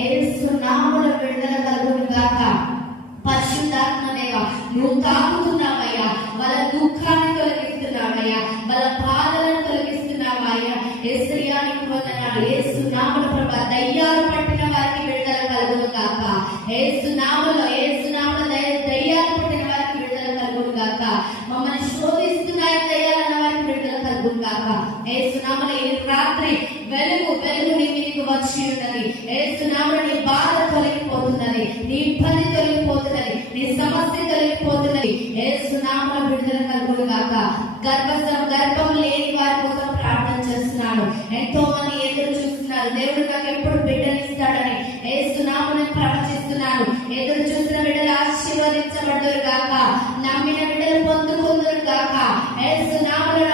యేసు నామములో విడుదల కలుగును గాక. పరిశుద్ధాత్మ దేవ, నువ్వు తాకుతున్నావయ్యా, వాళ్ళ దుఃఖాన్ని తొలగిస్తున్నావయ్యా, వాళ్ళ బాధలను తొలగిస్తున్నావయ్యా. యేసయ్యానికి వందనాలు. యేసు నామములో ప్రభా, దయ్యాలు పట్టిన వారికి విడుదల కలుగును గాక. యేసు నామములో దయ్యాలు పట్టిన వారికి విడుదల కలుగును గాక. మమ్మల్ని శోధిస్తున్నాయి దయ్యాలన్న వారికి విడుదల కలుగును గాక. యేసు నామములో ఈ రాత్రి వెలుగు నీ మీదకి వచ్చి ఉన్నది. యేసు నామములో నీ బాధ తొలగిపోతున్నది, నీ ఇబ్బంది తొలగిపోతున్నది, నీ సమస్య తొలగిపోతున్నది. యేసు నామములో విడుదల కలుగును గాక. గర్భం లేని వారి కోసం ప్రార్థన చేస్తున్నాను. ఎంతో మంది ఎదురు చూస్తున్నారు, దేవుడు నాకు ఎప్పుడు బిడ్డనిస్తాడని. యేసు నామములో ప్రవచిస్తున్నాను. ఎదురు చూసిన బిడ్డలు ఆశీర్వదించబడ్డారు గాక, నమ్మిన బిడ్డలు పొందుకుందురు గాక. యేసు నామములో